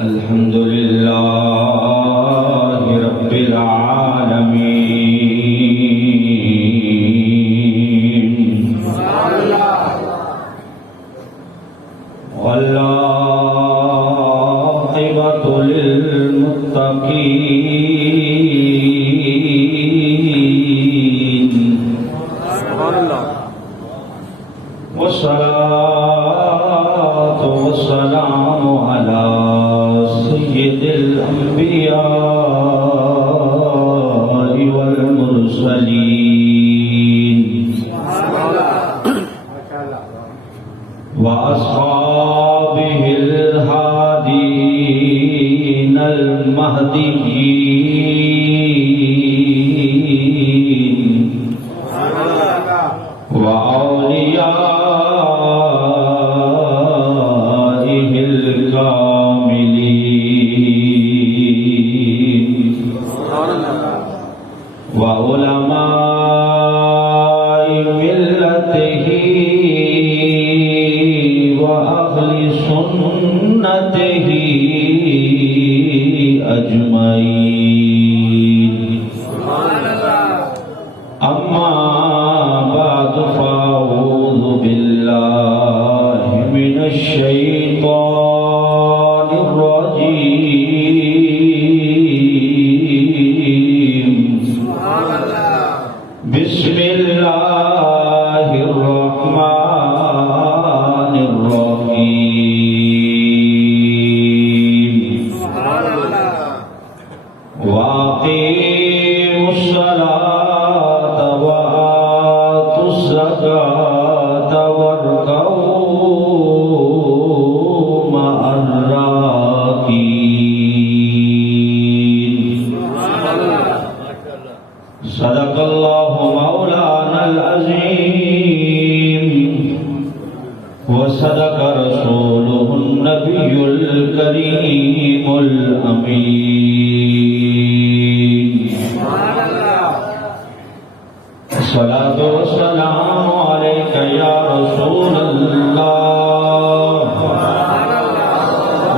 الحمد لله رب العالمين والعاقبة للمتقين والصلاة والسلام على سيد الأنبياء والمرسلين وأصحابه الهادين المهديين وأوليائه الكاملين وعلماء ملته وأهل سنته أجمعين أما بعد فأعوذ بالله من الشيطان الرجيم بسم الله الرحمن الرحيم وأقيموا الصلاة وآتوا الزكاة واركعوا مع الراكعين صدق الله مولانا العظيم وصدق رسوله النبي الكريم الأمين الصلاة والسلام عليك يا رسول الله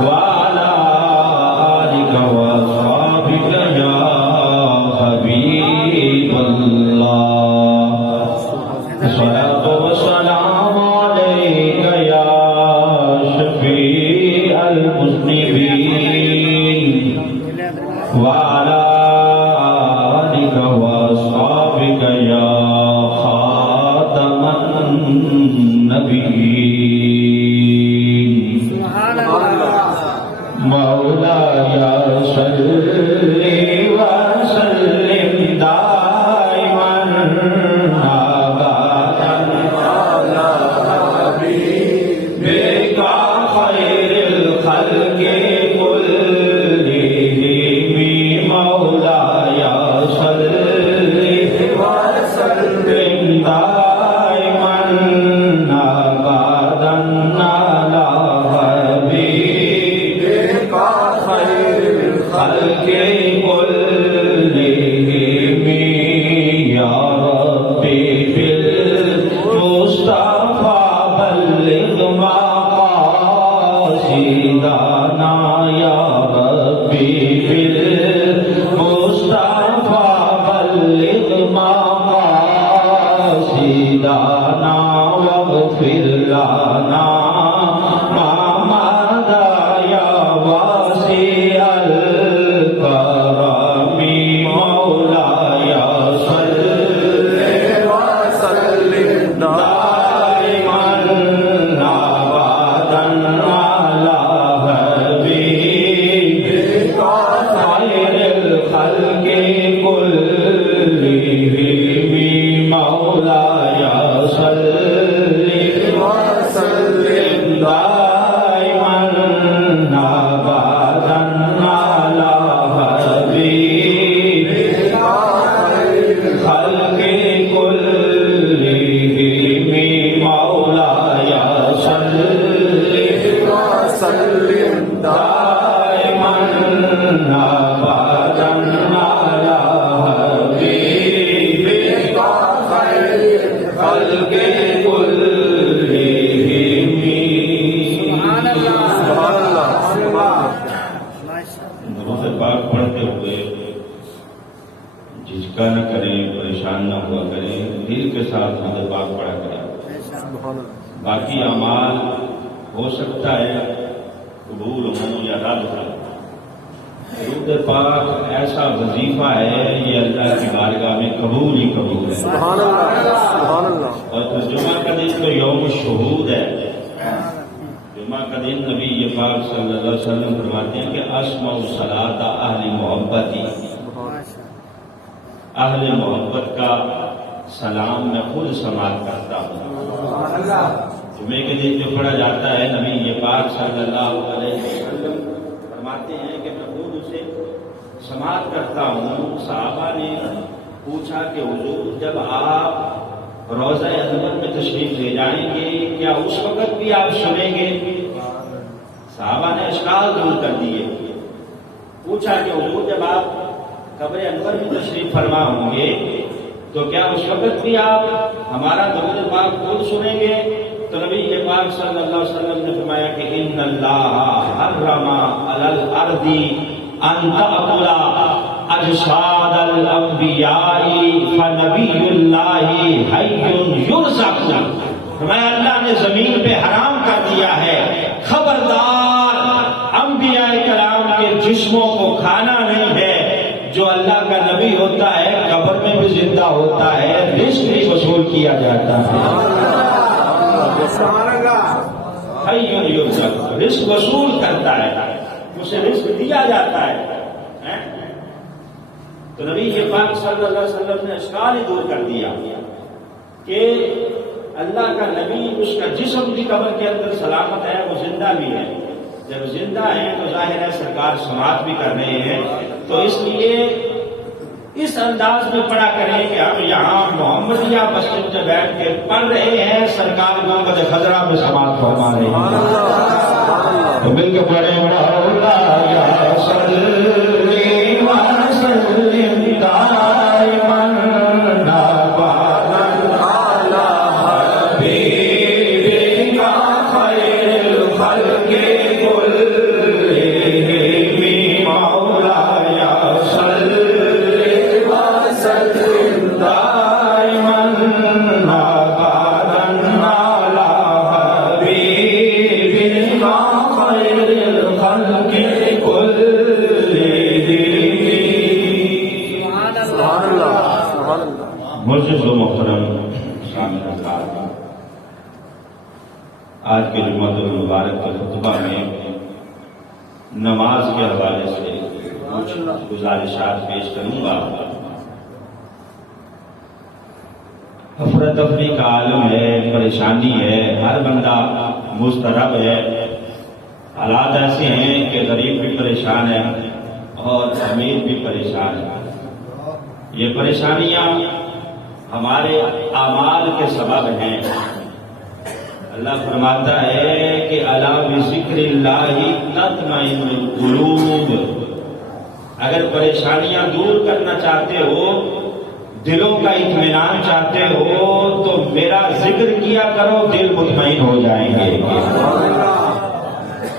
وعلى آلك وأصحابك يا حبيب الله الصلاة والسلام عليك يا شفيع المذنبين وعلى آلك وأصحابك يا خاتم النبيين مولاي صل وسلم دائما أبدا على حبيبك خير الخلق كلهم مولاي صل وسلم دائما أبدا على حبيبك خير الخلق كلهم يا ربي بالمصطفى بلغ مقاصدنا يا ربي بالمصطفى بلغ مقاصدنا واغفر لنا ما مضى يا واسع الكرم مولاي صل وسلم دائما أبدا على حبيبك درود پاک پڑھتے ہوئے جھجکا نہ کریں، پریشان نہ ہوا کریں، دل کے ساتھ درود پاک پڑھا کریں۔ باقی اعمال ہو سکتا ہے قبول ہوں یا رد ہو۔ درود پاک ایسا وظیفہ ہے، یہ اللہ کی بارگاہ میں قبول ہی قبول ہے۔ سبحان اللہ، سبحان اللہ۔ اور جمعہ کا دن تو یوم شہود ہے۔ جمعہ کا دن نبی پاک صلی اللہ علیہ وسلم فرماتے ہیں کہ اسمع صلاۃ اہل محبتی، اہل محبت کا سلام میں خود سماعت کرتا ہوں۔ جمعے کے دن جو پڑھا جاتا ہے نبی پاک صلی اللہ علیہ وسلم فرماتے ہیں کہ میں خود اسے سماعت کرتا ہوں۔ صحابہ نے پوچھا کہ حضور جب آپ روضہ انور میں تشریف لے جائیں گے کیا اس وقت بھی آپ سنیں گے؟ صحابہ نے اشکال دور کر دیے، پوچھا کہ حضور جب آپ قبر انور میں تشریف فرما ہوں گے تو کیا اس وقت بھی آپ ہمارا درود پاک خود سنیں گے؟ تو نبی پاک صلی اللہ علیہ وسلم نے فرمایا کہ ان اللہ حرم علی الارض ان تأکل اجساد الانبیاء فنبی اللہ حی یرزق۔ فرمایا اللہ نے زمین پہ حرام کر دیا ہے، خبردار انبیاء کرام کے جسموں کو کھانا نہیں ہے۔ جو اللہ کا نبی ہوتا ہے قبر میں بھی زندہ ہوتا ہے، رزق بھی وصول کیا جاتا ہے۔ رزق وصول کرتا ہے، اسے رزق دیا جاتا ہے۔ تو نبی پاک صلی اللہ علیہ وسلم نے اشکال ہی دور کر دیا کہ اللہ کا نبی اس کا جسم بھی قبر کے اندر سلامت ہے، وہ زندہ بھی ہے۔ جب زندہ ہیں تو ظاہر ہے سرکار سماعت بھی کر رہے ہیں، تو اس لیے اس انداز میں پڑھا کریں کہ ہم یہاں محمدیہ مسجد میں بیٹھ کے پڑھ رہے ہیں، سرکار گنبد خضرا میں سماعت فرما رہے ہیں۔ تو مل کے پڑھیں مولایا صلی وسلم دائما ابدا علی حبیبک خیر الخلق كلهم مولایا صلی وسلم دائما ابدا علی حبیبک خیر الخلق كلهم۔ معزز و محترم سامعین حضرات، آج کے جمعہ المبارک کے خطبہ میں نماز کے حوالے سے کچھ گزارشات پیش کروں گا۔ افراتفری کا عالم ہے، پریشانی ہے، ہر بندہ مضطرب ہے، حالات ایسے ہیں کہ غریب بھی پریشان ہے اور امیر بھی پریشان ہے۔ یہ پریشانیاں ہمارے اعمال کے سبب ہیں۔ اللہ فرماتا ہے کہ الا بذکر اللہ تطمئن القلوب۔ اگر پریشانیاں دور کرنا چاہتے ہو، دلوں کا اطمینان چاہتے ہو تو میرا ذکر کیا کرو، دل مطمئن ہو جائیں گے۔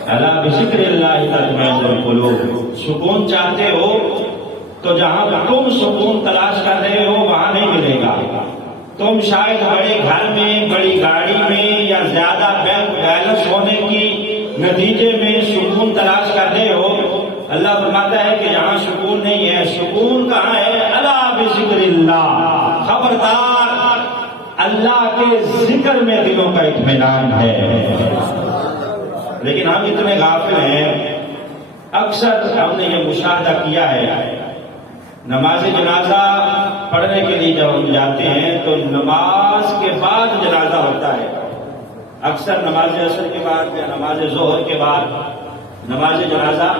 الا بذکر اللہ تطمئن القلوب۔ سکون چاہتے ہو تو جہاں تم سکون تلاش کر رہے ہو وہاں نہیں ملے گا۔ تم شاید بڑے گھر میں، بڑی گاڑی میں یا زیادہ بینک بیلنس ہونے کی نتیجے میں سکون تلاش کر رہے ہو۔ اللہ فرماتا ہے کہ یہاں سکون نہیں ہے۔ سکون کہاں ہے؟ الا بذکر اللہ۔ خبردار اللہ کے ذکر میں دلوں کا اطمینان ہے۔ لیکن ہم اتنے غافل ہیں، اکثر ہم نے یہ مشاہدہ کیا ہے، نماز جنازہ پڑھنے کے لیے جب ہم جاتے ہیں تو نماز کے بعد جنازہ ہوتا ہے۔ اکثر نماز عصر کے بعد یا نماز ظہر کے بعد نماز جنازہ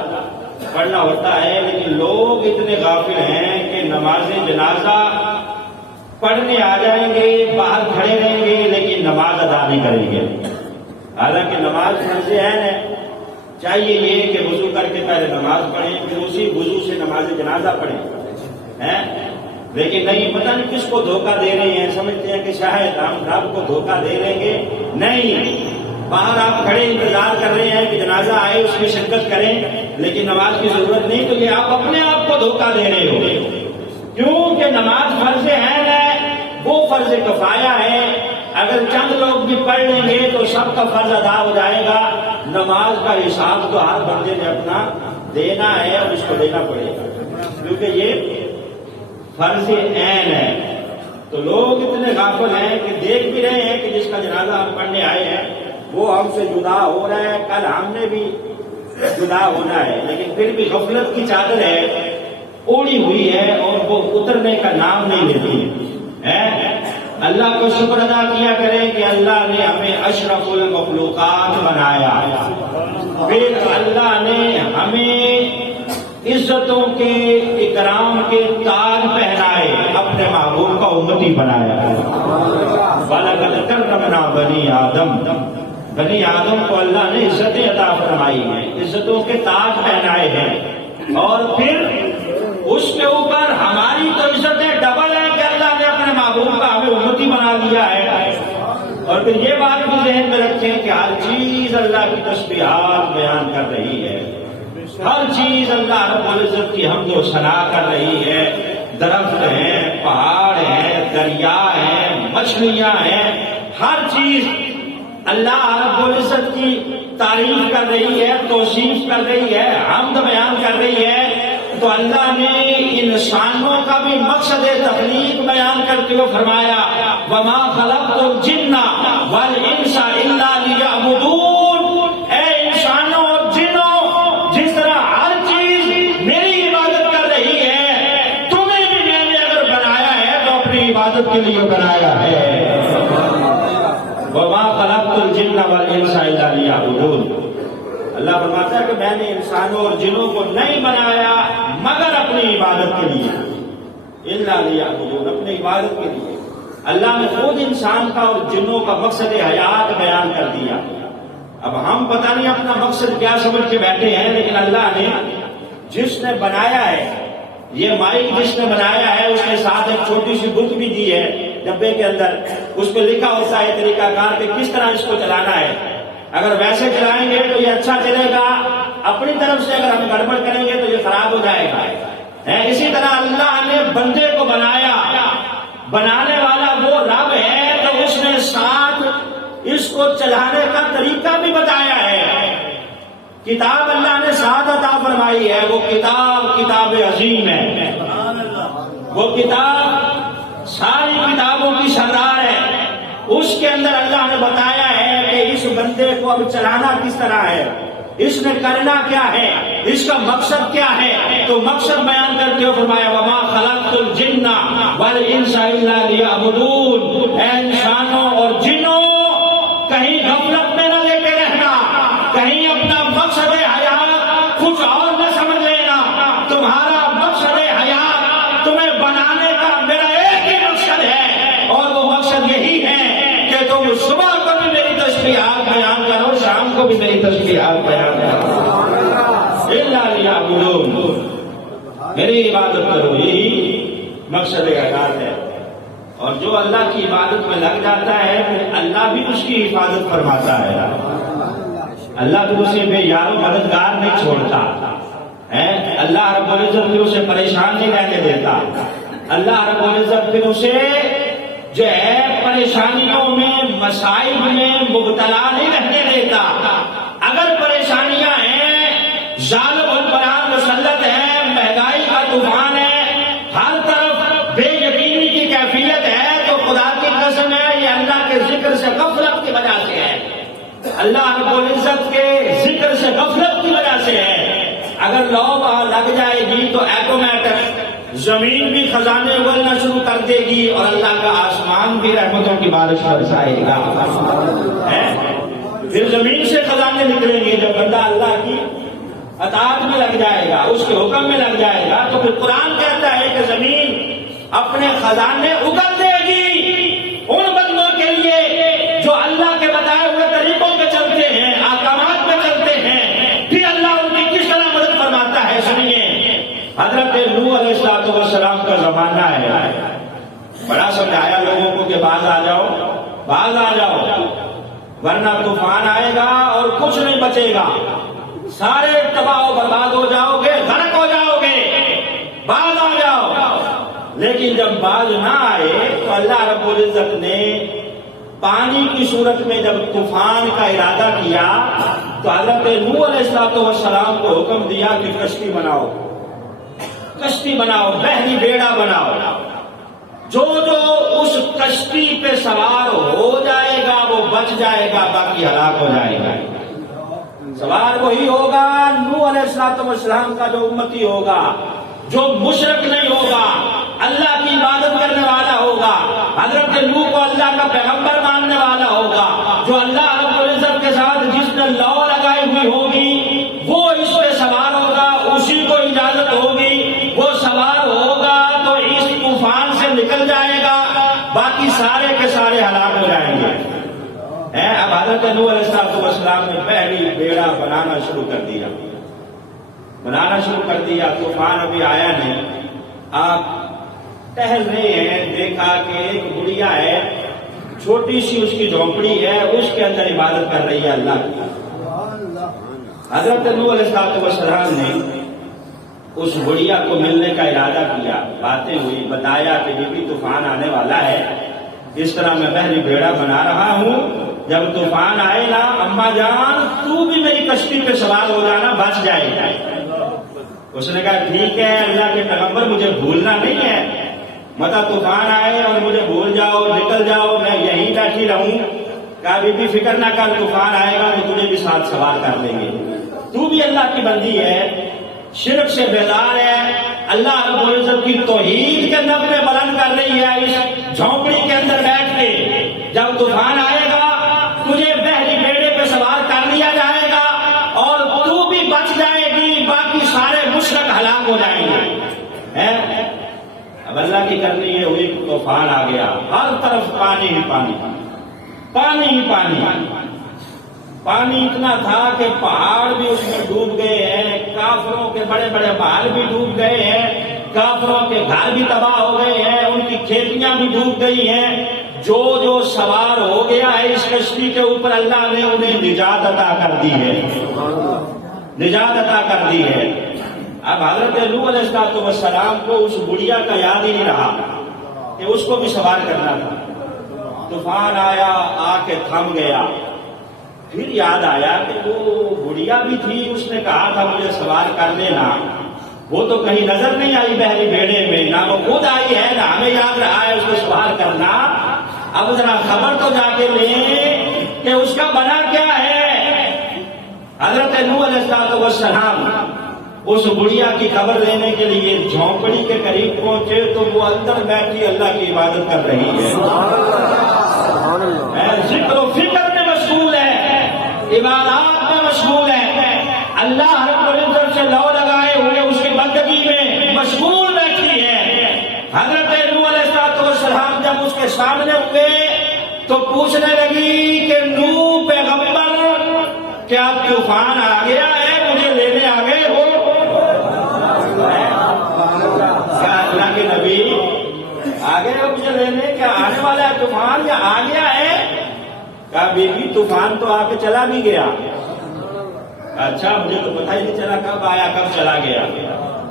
پڑھنا ہوتا ہے، لیکن لوگ اتنے غافل ہیں کہ نماز جنازہ پڑھنے آ جائیں گے، باہر کھڑے رہیں گے لیکن نماز ادا نہیں کریں گے۔ حالانکہ نماز فرض عین ہے، چاہیے یہ کہ وضو کر کے پہلے نماز پڑھیں، پھر اسی وضو سے نماز جنازہ پڑھیں، لیکن نہیں، پتہ نہیں کس کو دھوکہ دے رہے ہیں، سمجھتے ہیں کہ شاید ہم رب کو دھوکہ دے رہیں گے۔ نہیں، باہر آپ کھڑے انتظار کر رہے ہیں کہ جنازہ آئے اس میں شرکت کریں لیکن نماز کی ضرورت نہیں، تو یہ آپ اپنے آپ کو دھوکہ دے رہے ہو، کیونکہ نماز فرض عین ہے، وہ فرض کفایہ ہے۔ اگر چند لوگ بھی پڑھ لیں گے تو سب کا فرض ادا ہو جائے گا۔ نماز کا حساب تو ہر بندے نے اپنا دینا ہے اور اس کو دینا پڑے گا، کیونکہ یہ فرض عین ہے۔ تو لوگ اتنے غافل ہیں کہ دیکھ بھی رہے ہیں کہ جس کا جنازہ ہم پڑھنے آئے ہیں وہ ہم سے جدا ہو رہا ہے، کل ہم نے بھی جدا ہونا ہے، لیکن پھر بھی غفلت کی چادر ہے اوڑی ہوئی ہے اور وہ اترنے کا نام نہیں لیتی ہے۔ اللہ کو شکر ادا کیا کریں کہ اللہ نے ہمیں اشرف المخلوقات بنایا، پھر اللہ نے ہمیں عزتوں کے اکرام کے تاج پہنائے، اپنے محبوب کا امتی بنایا۔ وَلَقَدْ كَرَّمْنَا بَنِي آدم، بنی آدم کو اللہ نے عزتیں عطا فرمائی ہیں، عزتوں کے تاج پہنائے ہیں، اور پھر اس کے اوپر ہماری تو عزتیں ڈبل ہیں کہ اللہ نے اپنے محبوب کا ہمیں امتی بنا دیا ہے۔ اور پھر یہ بات بھی ذہن میں رکھیں کہ ہر چیز اللہ کی تسبیحات بیان کر رہی ہے، ہر چیز اللہ رب العزت کی حمد و ثنا کر رہی ہے۔ درخت ہیں، پہاڑ ہیں، دریا ہیں، مچھلیاں ہیں، ہر چیز اللہ رب العزت کی تعریف کر رہی ہے، توصیف کر رہی ہے، حمد بیان کر رہی ہے۔ تو اللہ نے انسانوں کا بھی مقصد تخلیق بیان کرتے ہوئے فرمایا وَمَا خَلَقْتُ الْجِنَّ وَالْإِنسَ إِلَّا لِيَعْبُدُونَ، اے انسانوں اور جنوں، جس طرح ہر چیز میری عبادت کر رہی ہے، تمہیں بھی میں نے اگر بنایا ہے تو اپنی عبادت کے لیے بنایا ہے۔ وَمَا خَلَقْتُ الْجِنَّ وَالْإِنسَ إِلَّا لِيَعْبُدُونَ، اللہ فرماتا ہے کہ میں نے انسانوں اور جنوں کو نہیں بنایا مگر اپنی عبادت کے لیے، الا لیعبدون، اپنی عبادت کے لیے۔ اللہ نے خود انسان کا اور جنوں کا مقصد حیات بیان کر دیا۔ اب ہم پتہ نہیں اپنا مقصد کیا سمجھ کے بیٹھے ہیں، لیکن اللہ نے جس نے بنایا ہے، یہ مائک جس نے بنایا ہے، اس نے ساتھ ایک چھوٹی سی بک بھی دی ہے ڈبے کے اندر، اس پہ لکھا ہوتا ہے طریقہ کار کہ کس طرح اس کو چلانا ہے۔ اگر ویسے چلائیں گے تو یہ اچھا چلے گا، اپنی طرف سے اگر ہم گڑبڑ کریں گے تو یہ خراب ہو جائے گا۔ اسی طرح اللہ نے بندے کو بنایا، بنانے والا وہ رب ہے تو اس نے ساتھ اس کو چلانے کا طریقہ بھی بتایا ہے۔ کتاب اللہ نے ساتھ عطا فرمائی ہے، وہ کتاب عظیم ہے، وہ کتاب ساری کتابوں کی سردار ہے۔ اس کے اندر اللہ نے بتایا ہے کہ اس بندے کو اب چلانا کس طرح ہے، اس نے کرنا کیا ہے، اس کا مقصد کیا ہے۔ تو مقصد بیان کرتے ہوئے فرمایا وَمَا خَلَقْتُ الْجِنَّ وَالْإِنسَ إِلَّا لِيَعْبُدُونَ، اے انسانوں اور جنوں، کہیں غفلت میں نہ لیتے رہنا، کہیں اپنا مقصد حیات کچھ اور نہ سمجھ لینا۔ تمہارا مقصد حیات تمہیں بنانے کا میرا ایک ہی مقصد ہے، اور وہ مقصد یہی ہے کہ تم صبح کو بھی میری تسبیحات بیان کرو، شام کو بھی میری تسبیحات بیان کرو، الا لیعبدون، میری عبادت کرو، یہی مقصد حیات ہے۔ اور جو اللہ کی عبادت میں لگ جاتا ہے پھر اللہ بھی اس کی حفاظت فرماتا ہے، اللہ بھی اسے بے یار و مددگار نہیں چھوڑتا ہے، اللہ رب العزت پھر اسے پریشان نہیں رہنے دیتا، اللہ رب العزت پھر اسے جو ہے پریشانیوں میں، مسائل میں مبتلا نہیں رہنے دیتا۔ اگر پریشانیاں ہیں، ظالم حکمران مسلط ہے، مہنگائی کا طوفان ہے، ہر طرف بے یقینی کی کیفیت ہے، تو خدا کی قسم ہے یہ اللہ کے ذکر سے غفلت کی وجہ سے ہے، اللہ رب العزت کے ذکر سے غفلت کی وجہ سے ہے۔ اگر لو وہاں لگ جائے گی تو ایٹومیٹک زمین بھی خزانے اگلنا شروع کر دے گی اور اللہ کا آسمان بھی رحمتوں کی بارش برسائے گا، پھر زمین سے خزانے نکلیں گے۔ جب بندہ اللہ کی اطاعت میں لگ جائے گا، اس کے حکم میں لگ جائے گا، تو پھر قرآن کہتا ہے کہ زمین اپنے خزانے اگل دے گی ان بندوں کے لیے جو اللہ کے بتائے ہوئے طریقوں پہ چلتے ہیں، احکامات پہ چلتے ہیں۔ پھر اللہ ان کی کس طرح مدد فرماتا ہے، سنیے۔ حضرت نوح علیہ السلام کا زمانہ ہے، بڑا سمجھایا لوگوں کو کہ باز آ جاؤ، باز آ جاؤ، ورنہ طوفان آئے گا اور کچھ نہیں بچے گا، سارے تباہ و برباد ہو جاؤ گے، غرق ہو جاؤ گے، باز آ جاؤ۔ لیکن جب باز نہ آئے تو اللہ رب العزت نے پانی کی صورت میں جب طوفان کا ارادہ کیا تو حضرت نوح علیہ السلام کو حکم دیا کہ کشتی بناؤ، کشتی بناؤ، بحری بیڑا بناؤ۔ جو جو اس کشتی پہ سوار ہو جائے گا وہ بچ جائے گا، باقی ہلاک ہو جائے گا۔ سوار وہی ہوگا نوح علیہ السلام کا جو امتی ہوگا، جو مشرک نہیں ہوگا، اللہ کی عبادت کرنے والا ہوگا، حضرت نوح کو اللہ کا پیغمبر ماننے والا ہوگا، جو اللہ رب العزت کے ساتھ جس نے لو لگائی ہوئی ہوگی وہ اس پہ سوار ہوگا، اسی کو اجازت ہوگی، وہ سوار ہوگا تو اس طوفان سے نکل جائے گا، باقی سارے کے سارے ہلاک ہو جائیں گے۔ اب حضرت نوح علیہ السلام نے پہلی بیڑا بنانا شروع کر دیا، طوفان ابھی آیا نہیں۔ آپ ٹہل رہے ہیں، دیکھا کہ ایک بڑھیا ہے، چھوٹی سی اس کی جھونپڑی ہے، اس کے اندر عبادت کر رہی ہے اللہ کی۔ حضرت نوح علیہ السلام نے اس بڑھیا کو ملنے کا ارادہ کیا، باتیں ہوئی، بتایا کہ بی طوفان آنے والا ہے، اس طرح میں پہلی بیڑا بنا رہا ہوں، جب طوفان آئے نا اما جان تو بھی میری کشتی پہ سوار ہو جانا، بچ جائے گا۔ اس نے کہا ٹھیک ہے اللہ کے پیغمبر، مجھے بھولنا نہیں ہے، مطلب طوفان آئے اور مجھے بھول جاؤ، نکل جاؤ، میں یہیں بیٹھی رہوں۔ کہا بی بی فکر نہ کر، طوفان آئے گا تو تجھے بھی ساتھ سوار کر لیں گے، تو بھی اللہ کی بندی ہے، شرک سے بیزار ہے، اللہ رب العزت کی توحید کے نغمے بلند کر رہی ہے اس جھونپڑی کے اندر بیٹھ کے۔ جب طوفان آئے گا تجھے بحری بیڑے پہ سوار کر لیا جائے گا اور تو بھی بچ جائے گی، باقی سارے مشرک ہلاک ہو جائیں گے۔ اب اللہ کی کرنی یہ ہوئی، طوفان آ گیا، ہر طرف پانی ہی پانی، پانی ہی پانی، پانی اتنا تھا کہ پہاڑ بھی اس میں ڈوب گئے ہیں، کافروں کے بڑے بڑے پہاڑ بھی ڈوب گئے ہیں، کافروں کے گھر بھی تباہ ہو گئے ہیں، ان کی کھیتیاں بھی ڈوب گئی ہیں۔ جو جو سوار ہو گیا ہے اس کشتی کے اوپر اللہ نے انہیں نجات عطا کر دی ہے، نجات عطا کر دی ہے۔ اب حضرت نوح علیہ السلام کو اس بڑھیا کا یاد ہی نہیں رہا کہ اس کو بھی سوار کرنا تھا۔ طوفان آیا، آ کے تھم گیا، پھر یاد آیا کہ وہ بڑھیا بھی تھی، اس نے کہا تھا مجھے سوار کر لینا، وہ تو کہیں نظر نہیں آئی بحری بیڑے میں، نہ وہ خود آئی ہے نہ ہمیں یاد رہا ہے اس کو سوار کرنا۔ اب ذرا خبر تو جا کے لیں کہ اس کا بنا کیا ہے۔ حضرت نوح علیہ السلام اس بڑھیا کی خبر لینے کے لیے جھونپڑی کے قریب پہنچے تو وہ اندر بیٹھی اللہ کی عبادت کر رہی ہے، ذکر و فکر میں مشغول ہے، عبادات میں مشغول ہے، اللہ رب العزت سے لو لگائے ہوئے اس کی بندگی میں مشغول بیٹھی ہے۔ حضرت نوح علیہ السلام جب اس کے سامنے ہوئے تو پوچھنے لگی کہ نوح پیغمبر کیا طوفان آ گیا ہے، مجھے لینے آ گئے ہو؟ کیا اللہ کے نبی آ گئے ہو مجھے لینے، کیا آنے والا ہے طوفان یا آ گیا ہے؟ کہا بی بی طوفان تو آ کے چلا بھی گیا۔ اچھا مجھے تو پتہ ہی نہیں چلا کب آیا کب چلا گیا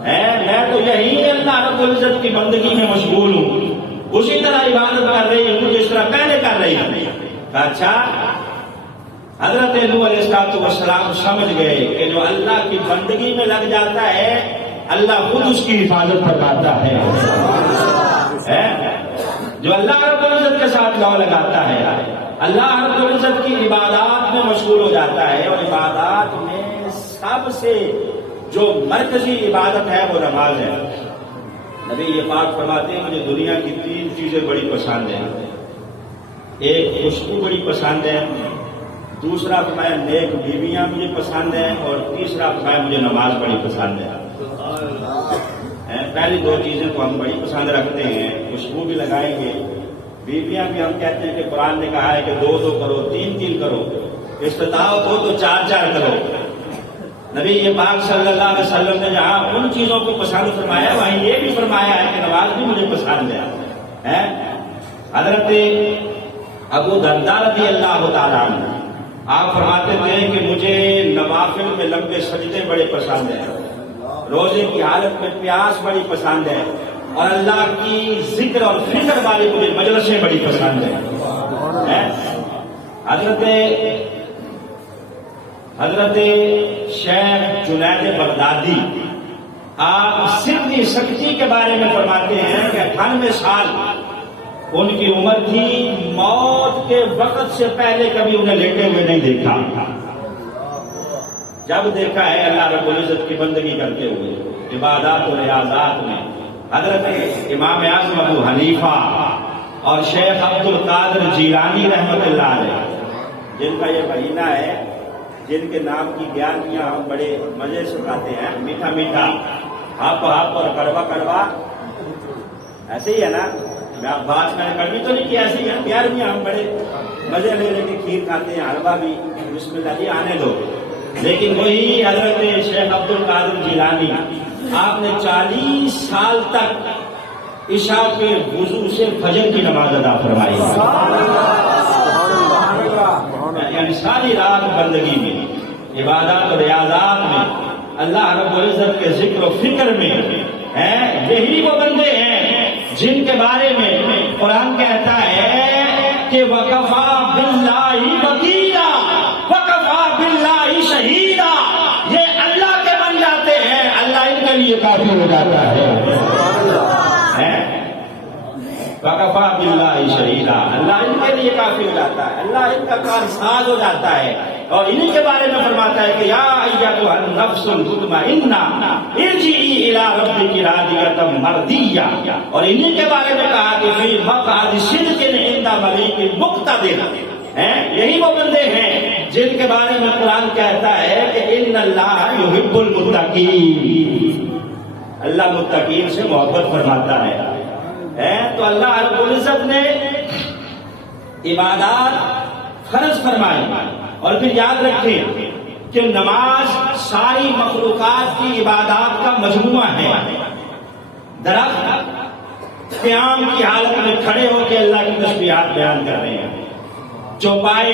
ہے، میں تو یہی اللہ رب العزت کی بندگی میں مشغول ہوں، اسی طرح عبادت کر رہی ہوں جس طرح پہلے کر رہی ہوں۔ اچھا حضرت نوح علیہ السلام سمجھ گئے کہ جو اللہ کی بندگی میں لگ جاتا ہے اللہ خود اس کی حفاظت فرماتا ہے، جو اللہ رب العزت کے ساتھ لو لگاتا ہے اللہ رب العزت کی عبادات میں مشغول ہو جاتا ہے، اور عبادات میں سب سے جو مرکزی عبادت ہے وہ نماز ہے۔ نبی یہ بات فرماتے ہیں مجھے دنیا کی 3 چیزیں بڑی پسند ہیں، ایک خوشبو بڑی پسند ہے، دوسرا فرمایا نیک بیویاں مجھے پسند ہیں، اور تیسرا فرمایا مجھے نماز بڑی پسند ہے۔ پہلی 2 چیزیں تو ہم بڑی پسند رکھتے ہیں، خوشبو بھی لگائیں گے، بیویاں بھی ہم کہتے ہیں کہ قرآن نے کہا ہے کہ 2 کرو، 3 کرو، استطاعت ہو تو 4 کرو۔ نبی یہ پاک صلی اللہ علیہ وسلم نے جہاں ان چیزوں کو پسند فرمایا وہیں یہ بھی فرمایا ہے کہ نماز بھی مجھے پسند ہے۔ حضرت ابو درداء رضی اللہ تعالیٰ عنہ آپ فرماتے تھے کہ مجھے نوافل میں لمبے سجدے بڑے پسند ہیں، روزے کی حالت میں پیاس بڑی پسند ہے، اور اللہ کی ذکر اور فکر والی مجھے مجلسیں بڑی پسند ہیں۔ حضرت شیخ جنید بغدادی آپ سدھی سکتی کے بارے میں فرماتے ہیں کہ 98 سال ان کی عمر تھی، موت کے وقت سے پہلے کبھی انہیں لیٹے ہوئے نہیں دیکھا، جب دیکھا ہے اللہ رب العزت کی بندگی کرتے ہوئے عبادات و ریاضات میں۔ حضرت امام اعظم ابو حنیفہ اور شیخ عبد القادر جیلانی رحمت اللہ علیہ، جن کا یہ مہینہ ہے، جن کے نام کی بیانیاں ہم بڑے مزے سے کھاتے ہیں، میٹھا میٹھا، ہاپ ہاپ اور کڑوا کڑوا، ایسے ہی ہے نا؟ میں بات میں کڑوی تو نہیں کی، ایسے ہی ہے، بیانیاں ہم بڑے مزے لے لے کے کھیر کھاتے ہیں، حلوہ بھی، بسم اللہ جی آنے دو۔ لیکن وہی حضرت شیخ عبد القادر جیلانی، آپ نے 40 سال تک عشاء کے وضو سے فجر کی نماز ادا فرمائی، یعنی ساری رات بندگی میں، عبادات اور ریاضات میں، اللہ رب العزت کے ذکر و فکر میں ہیں۔ یہی وہ بندے ہیں جن کے بارے میں قرآن کہتا ہے کہ وَكَفَى بِاللَّهِ وَكِيلًا وَكَفَى بِاللَّهِ شَهِيدًا، یہ اللہ کے بن جاتے ہیں، اللہ ان کے لیے کافی ہو جاتا ہے۔ وَكَفَى بِاللَّهِ شَهِيدًا، اللہ ان کے لیے کافی ہو جاتا ہے، اللہ ان کا کارساز ہو جاتا ہے۔ اور انہی کے بارے میں فرماتا ہے کہ یا ایتھا النفس المطمئنہ ارجعی الی ربک راضیۃ مرضیہ، اور انہی کے بارے میں کہا کہ فی مقعد صدق عند ملیک مقتدر، یہی وہ بندے ہیں جن کے بارے میں قرآن کہتا ہے کہ ان اللہ یحب المتقین، اللہ متقین سے محبت فرماتا ہے۔ تو اللہ رب العزت نے عبادات فرض فرمائی، اور پھر یاد رکھیں کہ نماز ساری مخلوقات کی عبادات کا مجموعہ ہے۔ درخت قیام کی حالت میں کھڑے ہو کے اللہ کی تسبیحات بیان کر رہے ہیں، چوپائے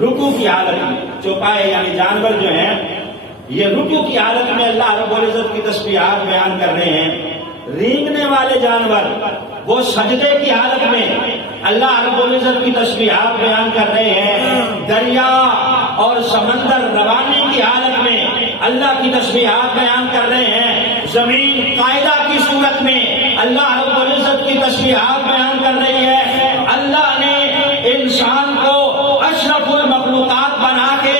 رکوع کی حالت میں، چوپائے یعنی جانور جو ہیں یہ رکوع کی حالت میں اللہ رب العزت کی تسبیحات بیان کر رہے ہیں، رینگنے والے جانور وہ سجدے کی حالت میں اللہ رب العزت کی تسبیحات بیان کر رہے ہیں، دریا اور سمندر روانی کی حالت میں اللہ کی تسبیحات بیان کر رہے ہیں، زمین قاعدہ کی صورت میں اللہ رب العزت کی تسبیحات بیان کر رہی ہے۔ اللہ نے انسان کو اشرف المخلوقات بنا کے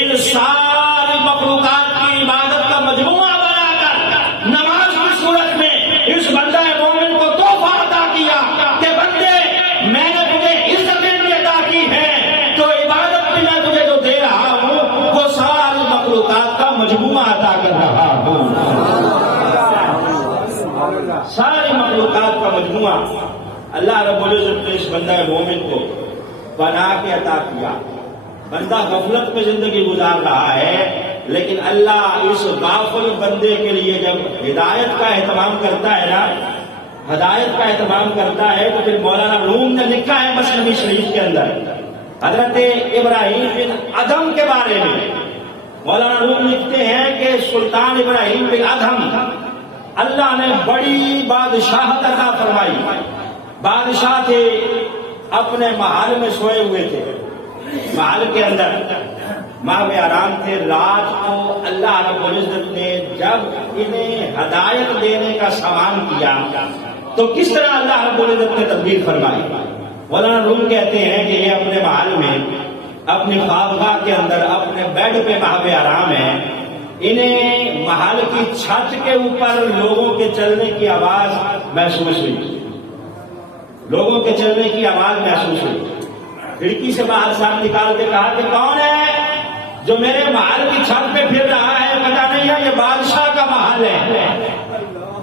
ان ساری مخلوقات کی عبادت کا مجموعہ بنا کر نماز کی صورت میں اس بندہ مومن کو تحفہ عطا کیا کہ بندے میں نے تجھے عزتیں بھی عطا کی ہیں، تو عبادت بھی میں تجھے جو دے رہا ہوں وہ ساری مخلوقات کا مجموعہ عطا کر رہا ہوں، ساری مخلوقات کا مجموعہ اللہ رب العزت نے اس بندہ مومن کو بنا کے عطا کیا۔ بندہ غفلت میں زندگی گزار رہا ہے، لیکن اللہ اس غافل بندے کے لیے جب ہدایت کا اہتمام کرتا ہے نا، ہدایت کا اہتمام کرتا ہے، تو پھر مولانا روم نے لکھا ہے مثنوی شریف کے اندر حضرت ابراہیم بن ادھم کے بارے میں، مولانا روم لکھتے ہیں کہ سلطان ابراہیم بن ادھم اللہ نے بڑی بادشاہت عطا فرمائی، بادشاہ تھے، اپنے محل میں سوئے ہوئے تھے، محل کے اندر ماہ آرام تھے، رات کو اللہ رب العزت نے جب انہیں ہدایت دینے کا سامان کیا تو کس طرح اللہ رب العزت نے تدبیر فرمائی۔ مولانا روم کہتے ہیں کہ یہ اپنے محل میں اپنی خوابگاہ کے اندر اپنے بیڈ پہ ماہ آرام ہے، انہیں محل کی چھت کے اوپر لوگوں کے چلنے کی آواز محسوس ہوئی، لوگوں کے چلنے کی آواز محسوس ہوئی، کھڑکی سے باہر ساتھ نکال کے کہا کہ کون ہے جو میرے محل کی چھت پہ پھر رہا ہے؟ پتا نہیں ہے، یہ بادشاہ کا محل ہے،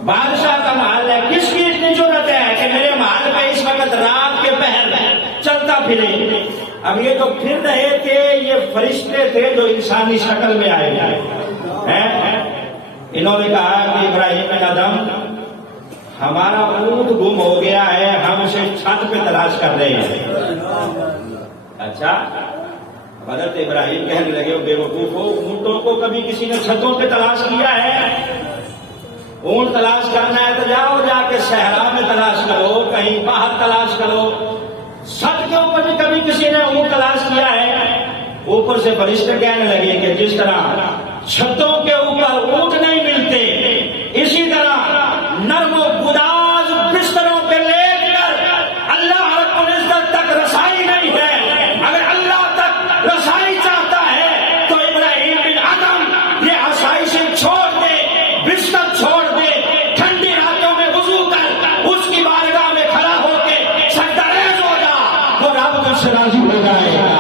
بادشاہ کا محل ہے، کس کی اتنی ضرورت ہے کہ میرے محل پہ اس وقت رات کے پہر چلتا پھرے؟ اب یہ جو پھر رہے تھے یہ فرشتے تھے جو انسانی شکل میں آئے ہیں۔ انہوں نے کہا کہ ابراہیم بن ادھم ہمارا اونٹ گم ہو گیا ہے، ہم اسے چھت پہ تلاش کر رہے ہیں۔ اچھا، حضرت ابراہیم کہنے لگے بے وقوف ہو، اونٹوں کو کبھی کسی نے چھتوں پہ تلاش کیا ہے؟ اونٹ تلاش کرنا ہے تو جاؤ، جا کے صحرا میں تلاش کرو، کہیں باہر تلاش کرو۔ چھت کے اوپر بھی کبھی کسی نے اونٹ تلاش کیا ہے؟ اوپر سے فرشتے کہنے لگے کہ جس طرح چھتوں کے اوپر اونٹ نہیں ملتے، اسی طرح نرم و گداز بستروں پہ لیٹ کر اللہ رب العزت تک رسائی نہیں ہے۔ اگر اللہ تک رسائی چاہتا ہے تو ابراہیم بن ادم یہ آسائشیں چھوڑ دے، بستر چھوڑ دے، ٹھنڈی راتوں میں وضو کر اس کی بارگاہ میں کھڑا ہو کے سجدہ ریز ہو جا، تو رب تجھ سے راضی ہو جائے گا۔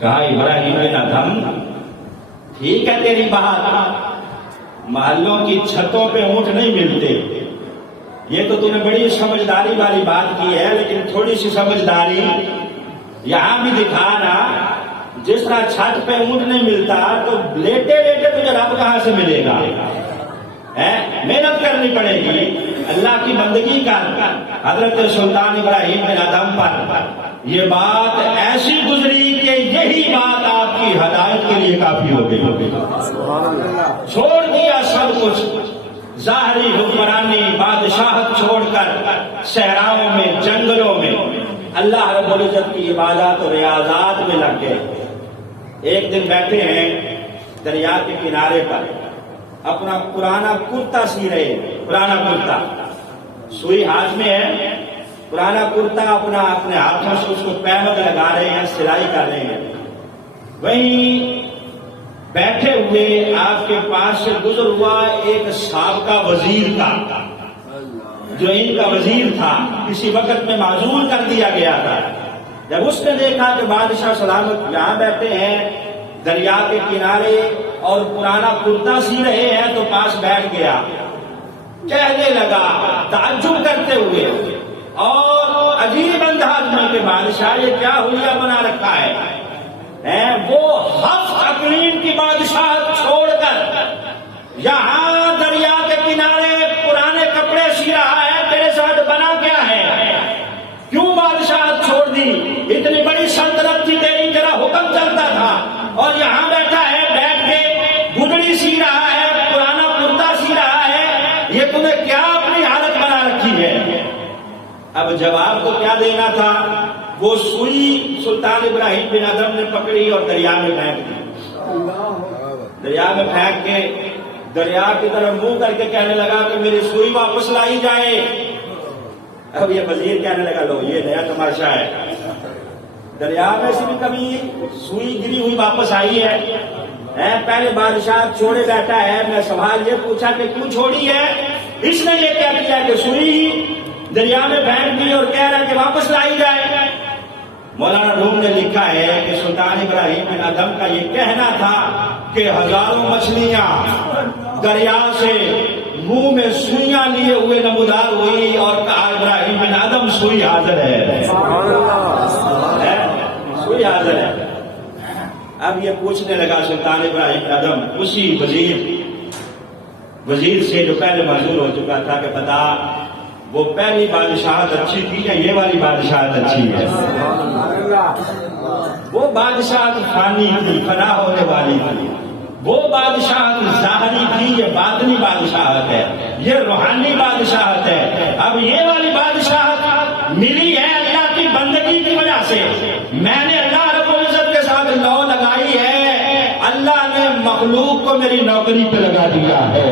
کہا ابراہیم بن ادم ٹھیک ہے تیری بات، محلوں کی چھتوں پہ اونٹ نہیں ملتے، یہ تو نے بڑی سمجھداری والی بات کی ہے، لیکن تھوڑی سی سمجھداری یہاں بھی دکھا نا۔ جس طرح چھت پہ اونٹ نہیں ملتا تو لیٹے لیٹے تجھے رب کہاں سے ملے گا؟ محنت کرنی پڑے گی، اللہ کی بندگی کر۔ حضرت سلطان ابراہیم بن ادم پر یہ بات ایسی گزری کہ یہی بات آپ کی ہدایت کے لیے کافی ہو گئی۔ چھوڑ دیا سب کچھ، ظاہری حکمرانی بادشاہت چھوڑ کر صحراؤں میں، جنگلوں میں اللہ رب العزت کی عبادات اور ریاضات میں لگ گئے۔ ایک دن بیٹھے ہیں دریا کے کنارے پر، اپنا پرانا کرتا سی رہے، پرانا کرتا، سوئی ہاتھ میں ہے، پرانا کرتا اپنے ہاتھوں سے اس کو پیمد لگا رہے ہیں، سلائی کر رہے ہیں۔ وہیں بیٹھے ہوئے آپ کے پاس سے گزر ہوا ایک سابقہ وزیر کا، جو ان کا وزیر تھا، کسی وقت میں معزول کر دیا گیا تھا۔ جب اس نے دیکھا کہ بادشاہ سلامت یہاں بیٹھے ہیں دریا کے کنارے اور پرانا کرتا سی رہے ہیں، تو پاس بیٹھ گیا، کہنے لگا تعجب کرتے ہوئے اور عجیب انداز میں کہ بادشاہ یہ کیا حلیہ بنا رکھا ہے؟ وہ ہفت اقلیم کی بادشاہت چھوڑ کر یہاں دریا کے کنارے پرانے کپڑے سی رہا ہے، تیرے ساتھ بنا کیا ہے؟ کیوں بادشاہت چھوڑ دی؟ اتنی بڑی سلطنت تھی تیری، تیرا حکم چلتا تھا، اور یہاں بیٹھا ہے، بیٹھ کے گدڑی سی رہا ہے، پرانا کرتا سی رہا ہے، یہ تمہیں کیا اپنی حالت بنا رکھی ہے؟ اب جواب کو کیا دینا تھا؟ وہ سوئی سلطان ابراہیم بن ادم نے پکڑی اور دریا میں پھینک دی۔ دریا میں پھینک کے دریا کی طرف منہ کر کے کہنے لگا کہ میری سوئی واپس لائی جائے۔ اب یہ وزیر کہنے لگا لو یہ نیا تماشا ہے، دریا میں سے بھی کبھی سوئی گری ہوئی واپس آئی ہے؟ پہلے بادشاہ چھوڑے بیٹھا ہے، میں سوال یہ پوچھا کہ کیوں چھوڑی ہے؟ اس نے یہ کہہ دیا کہ سوئی دریا میں پھینک دی اور کہہ رہا ہے کہ واپس لائی جائے۔ مولانا روم نے لکھا ہے کہ سلطان ابراہیم بن ادم کا یہ کہنا تھا کہ ہزاروں مچھلیاں دریا سے منہ میں سوئیاں لیے ہوئے نمودار ہوئی اور کہا ابراہیم بن ادم سوئی حاضر ہے، سوئی حاضر ہے۔ اب یہ پوچھنے لگا سلطان ابراہیم بن ادم اسی وزیر سے جو پہلے معزول ہو چکا تھا کہ بتا وہ پہلی بادشاہت اچھی تھی یا یہ والی بادشاہت اچھی ہے؟ وہ بادشاہت فانی تھی، فنا ہونے والی تھی، وہ بادشاہت ظاہری تھی، یہ باطنی بادشاہت ہے، یہ روحانی بادشاہت ہے۔ اب یہ والی بادشاہت ملی ہے اللہ کی بندگی کی وجہ سے، میں نے اللہ رب العزت کے ساتھ لو لگائی ہے، اللہ نے مخلوق کو میری نوکری پہ لگا دیا ہے۔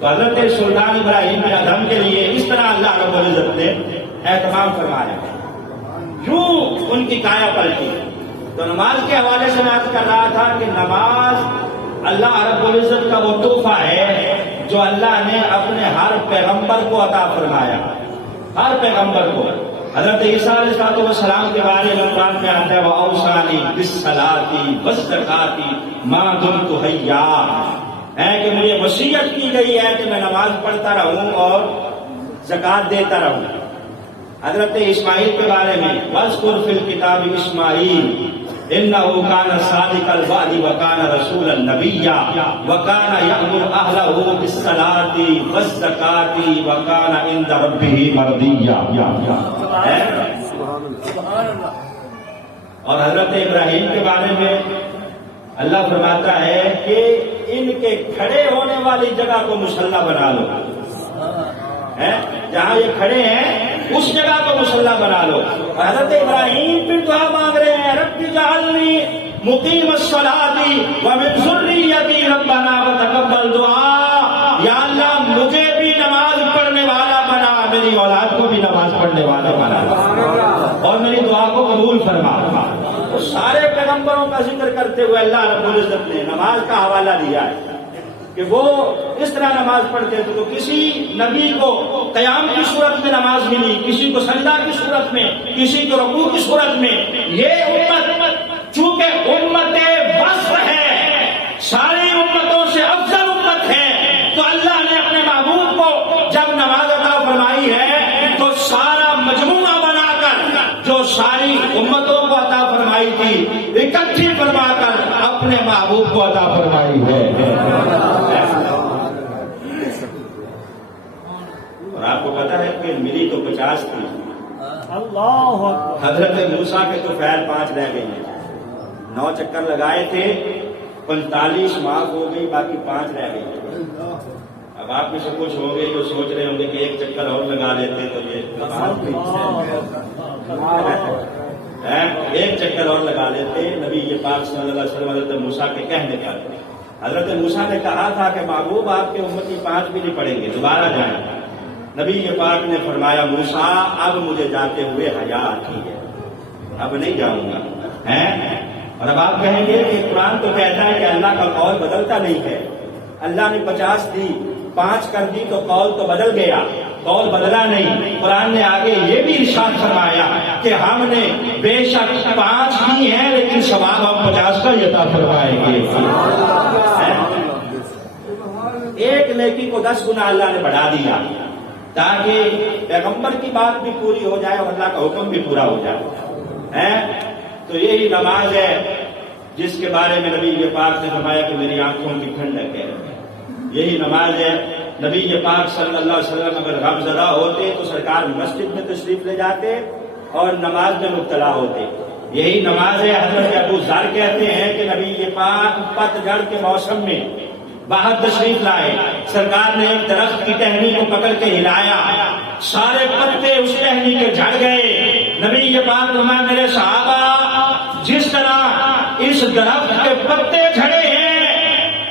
تو حضرت سلطان ابراہیم بن ادم کے لیے اس طرح اللہ رب العزت نے اہتمام فرمایا، کیوں ان کی کایا پلٹی۔ تو نماز کے حوالے سے میں عرض کر رہا تھا کہ نماز اللہ رب العزت کا وہ تحفہ ہے جو اللہ نے اپنے ہر پیغمبر کو عطا فرمایا، ہر پیغمبر کو۔ حضرت عیسیٰ علیہ السلام کے بارے میں قرآن میں آتا ہے وَأَوْصَانِي بِالصَّلَاةِ وَالزَّكَاةِ مَا دُمْتُ حَيًّا، ہے کہ مجھے وصیت کی گئی ہے کہ میں نماز پڑھتا رہوں اور زکوٰۃ دیتا رہوں۔ حضرت اسماعیل کے بارے میں وَاذْكُرْ فِي الْكِتَابِ إِسْمَاعِيلَ إِنَّهُ كَانَ صَادِقَ الْوَعْدِ وَكَانَ رَسُولًا نَبِيًّا وَكَانَ يَأْمُرُ أَهْلَهُ بِالصَّلَاةِ وَالزَّكَاةِ وَكَانَ عِندَ رَبِّهِ مَرْضِيًّا. اور حضرت ابراہیم کے بارے میں اللہ فرماتا ہے کہ ان کے کھڑے ہونے والی جگہ کو مصلی بنا لو. جہاں یہ کھڑے ہیں اس جگہ کو مصلی بنا لو. حضرت ابراہیم پھر دعا مانگ رہے ہیں رب اجعلنی مقیم الصلاۃ ومن ذریتی ربنا وتقبل دعا. یا اللہ مجھے بھی نماز پڑھنے والا بنا، میری اولاد کو بھی نماز پڑھنے والا بنا اور میری دعا کو قبول فرما. تو سارے پیغمبروں کا ذکر کرتے ہوئے اللہ رب العزت نے نماز کا حوالہ دیا ہے کہ وہ اس طرح نماز پڑھتے تھے. تو کسی نبی کو قیام کی صورت میں نماز ملی، کسی کو سجدہ کی صورت میں، کسی کو رکوع کی صورت میں. یہ امت چونکہ امت وصف ہے، ساری امتوں سے افضل امت ہے، تو اللہ نے اپنے محبوب کو جب نماز عطا فرمائی ہے تو سارا مجموعہ بنا کر جو ساری امتوں کو عطا فرمائی تھی اکٹھی فرما کر اپنے محبوب کو عطا فرمائی ہے. اور آپ کو پتا ہے کہ ملی تو 50 تھی. حضرت موسیٰ کے تو خیر 5 رہ گئی ہیں. 9 چکر لگائے تھے، 45 معاف ہو گئی، باقی 5 رہ گئی. اب آپ میں سے کچھ ہوں گے جو سوچ رہے ہوں گے کہ ایک چکر اور لگا لیتے تو یہ ایک چکر اور لگا لیتے. نبی یہ پاک صلی اللہ علیہ وسلم حضرت موسیٰ کے کہنے پر حضرت موسیٰ نے کہا تھا کہ محبوب آپ کے امتی 5 بھی نہیں پڑھیں گے، دوبارہ جائیں. نبی یہ پاک نے فرمایا موسیٰ اب مجھے جاتے ہوئے حیا آتی ہے، اب نہیں جاؤں گا. اور اب آپ کہیں گے کہ قرآن تو کہتا ہے کہ اللہ کا قول بدلتا نہیں ہے. اللہ نے 50 دی، 5 کر دی تو قول تو بدل گیا، قول بدلا نہیں. قرآن نے آگے یہ بھی ارشاد فرمایا کہ ہم نے بے شک 5 دی ہیں لیکن ثواب ہم 50 کا عطا فرمائیں گے. ایک نیکی کو 10 گنا اللہ نے بڑھا دیا تاکہ پیغمبر کی بات بھی پوری ہو جائے اور اللہ کا حکم بھی پورا ہو جائے. تو یہی نماز ہے جس کے بارے میں نبی یہ پاک نے فرمایا کہ میری آنکھوں کی ٹھنڈک ہے. یہی نماز ہے. نبی یہ پاک صلی اللہ علیہ وسلم اگر غم زدہ ہوتے تو سرکار مسجد میں تشریف لے جاتے اور نماز میں مبتلا ہوتے. یہی نماز ہے. حضرت ابو ذر کہتے ہیں کہ نبی یہ پاک پت جھڑ کے موسم میں باہر تشریف لائے، سرکار نے ایک درخت کی ٹہنی کو پکڑ کے ہلایا، سارے پتے اس ٹہنی کے جھڑ گئے. نبی یہ بات فرمایا میرے صحابہ جس طرح اس درخت کے پتے جھڑے ہیں،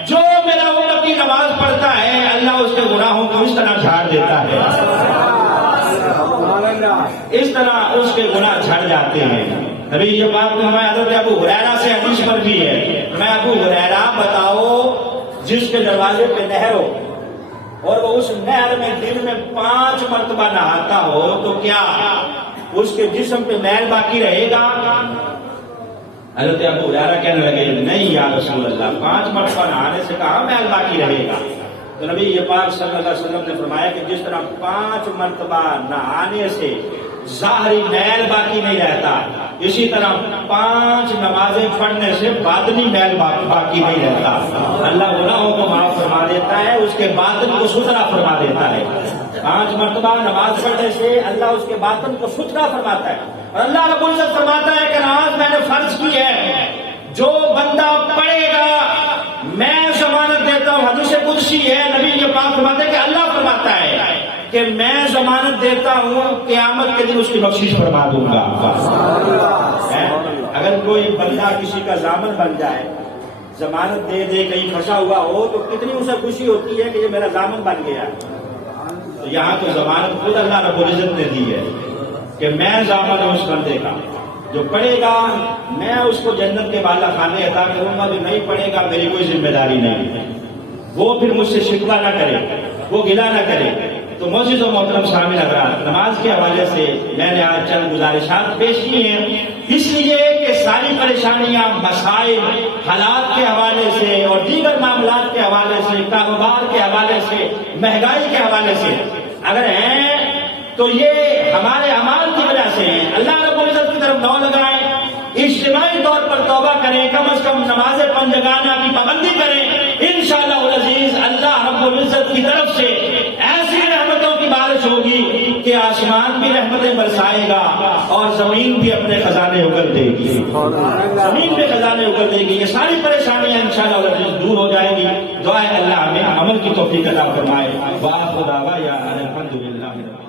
جو میرا امتی نماز پڑھتا ہے اللہ اس کے گناہوں کو اس طرح جھاڑ دیتا ہے، اس طرح اس کے گناہ جھڑ جاتے ہیں. نبی یہ بات ہمیں حضرت ابو ہریرہ سے حدیث پر بھی ہے. میں ابو ہریرہ بتاؤ جس کے دروازے پہ نہر ہو اور وہ اس نہر میں دن میں 5 مرتبہ نہاتا ہو تو کیا اس کے جسم پہ میل باقی رہے گا؟ حضرت ابو ہریرہ کہنے لگے نہیں یا رسول اللہ، 5 مرتبہ نہانے سے کہاں میل باقی رہے گا؟ تو نبی یہ پاک صلی اللہ علیہ وسلم نے فرمایا کہ جس طرح 5 مرتبہ نہانے سے ظاہری میل باقی نہیں رہتا، اسی طرح 5 نمازیں پڑھنے سے باطنی میل باقی نہیں رہتا. اللہ گناہوں کو معاف فرما دیتا ہے، اس کے باطن کو ستھرا فرما دیتا ہے. 5 مرتبہ نماز پڑھنے سے اللہ اس کے باطن کو ستھرا فرماتا ہے. اور اللہ رب العزت فرماتا ہے کہ نماز میں نے فرض کی ہے، جو بندہ پڑھے گا میں ضمانت دیتا ہوں. حدیث قدسی ہے، نبی یہ پاک فرماتا ہے کہ اللہ فرماتا ہے کہ میں ضمانت دیتا ہوں قیامت کے دن اس کی بخشش فرما دوں گا. اگر کوئی بندہ کسی کا ضامن بن جائے، ضمانت دے دے کہیں پھنسا ہوا ہو تو کتنی اسے خوشی ہوتی ہے کہ یہ میرا ضامن بن گیا. تو یہاں تو ضمانت خود اللہ رب العزت نے دی ہے کہ میں ضامن ہوں اس بندے کا، جو پڑھے گا میں اس کو جنت کے بالا خانے عطا کروں گا، جو نہیں پڑھے گا میری کوئی ذمہ داری نہیں. وہ پھر مجھ سے شکوہ نہ کرے، وہ گلہ نہ کرے. تو معزز و محترم شامل حضرات، نماز کے حوالے سے میں نے آج چند گزارشات پیش کی ہیں، اس لیے کہ ساری پریشانیاں، مسائل، حالات کے حوالے سے اور دیگر معاملات کے حوالے سے، کاروبار کے حوالے سے، مہنگائی کے حوالے سے اگر ہیں تو یہ ہمارے اعمال کی وجہ سے ہے۔ اللہ رب العزت کی طرف نو لگائیں، اجتماعی طور پر توبہ کریں، کم از کم نماز پنجگانہ کی پابندی کریں، انشاءاللہ العزیز اللہ رب العزت کی طرف سے ایسی رحمتوں کی بارش ہوگی کہ آسمان بھی رحمتیں برسائے گا اور زمین بھی اپنے خزانے اگل دے گی، زمین پہ خزانے اگل دے گی، یہ ساری پریشانیاں انشاءاللہ العزیز دور ہو جائیں گی۔ دعائے اللہ ہمیں عمل کی توفیق عطا فرمائے۔ وآخر دعوانا الحمدللہ۔